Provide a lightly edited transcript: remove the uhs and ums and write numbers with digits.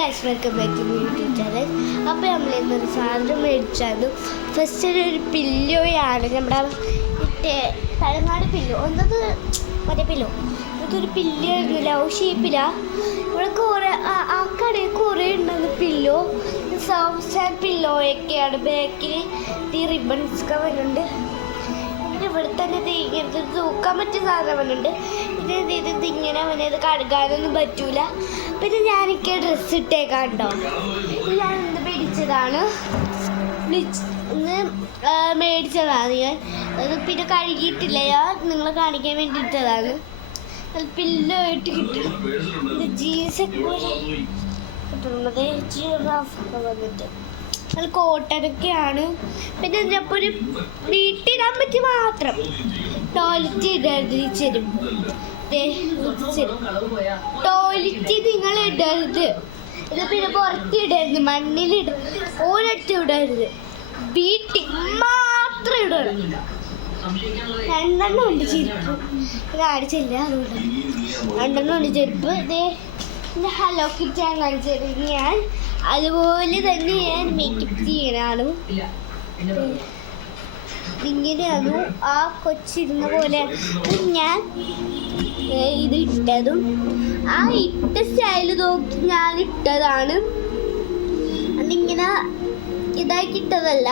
Guys, welcome back to YouTube channel. അപ്പോൾ നമ്മൾ ഇന്നൊരു സാധനം മേടിച്ചായിരുന്നു. ഫസ്റ്റ് ഒരു പില്ലോയാണ്, നമ്മുടെ തലങ്ങാട് പില്ലോ എന്നത്, മറ്റേ പില്ലോ അതൊരു പില്ലോ ആയിരുന്നു, ലവ് ഷേപ്പിലാണ്. ഇവിടെ കുറേ ആ കടയിൽ കുറേ ഉണ്ടെന്ന് പില്ലോ, സോഫ്റ്റ് ആൻഡ് പില്ലോയൊക്കെയാണ്. ബാക്കിൽ ഈ റിബൺസൊക്കെ വരുന്നുണ്ട്. ഇവിടെ തന്നെ ഇങ്ങനത്തെ തൂക്കാൻ പറ്റിയ സാധനം വന്നിട്ടുണ്ട്. ഇത് ഇങ്ങനെ അവനത് കഴുകാനൊന്നും പറ്റൂല. പിന്നെ ഞാനൊക്കെ ഡ്രസ്സ് ഇട്ടേക്കാം കേട്ടോ. ഇത് ഞാൻ ഇന്ന് മേടിച്ചതാണ്, ഇന്ന് മേടിച്ചതാണ് ഞാൻ. അത് പിന്നെ കഴുകിയിട്ടില്ല, ഞാൻ നിങ്ങളെ കാണിക്കാൻ വേണ്ടി ഇട്ടതാണ്. അത് പില്ലോയിട്ട് കിട്ടും. ഇത് ജീൻസൊക്കെ കിട്ടുന്നത്, ജിറാഫൊക്കെ വന്നിട്ട് അത് കോട്ടനൊക്കെയാണ്. പിന്നെ ഇതിനപ്പോൾ ഒരു വീട്ടിടാൻ പറ്റി മാത്രം. ടോയ്ലറ്റ് ഇടരുത് ഈ ചെരുപ്പ്, ടോയ്ലറ്റ് നിങ്ങൾ ഇടരുത്. ഇത് പിന്നെ പുറത്തിടരുത്, മണ്ണിലിടരുത്, ഒരിടത്തും ഇടരുത്, വീട്ടിൽ മാത്രം ഇടണം. 2 ഉണ്ട് ചെരുപ്പ്, കാണിച്ചില്ല അതുകൊണ്ട് 2 ഉണ്ട് ചെരുപ്പ്. ഇതേ ഹലോ കിറ്റി ഞാൻ കാണിച്ചത്. ഞാൻ അതുപോലെ തന്നെ ഞാൻ മേക്കപ്പ് ചെയ്യണാണ്. ഇങ്ങനെയാണ് ആ കൊച്ചിരുന്ന പോലെ ഞാൻ ഇത് ഇട്ടതും. ആ ഇട്ട സ്റ്റൈല് നോക്കി ഞാൻ ഇട്ടതാണ്. അതിങ്ങനെ ഇതാക്കി ഇട്ടതല്ല.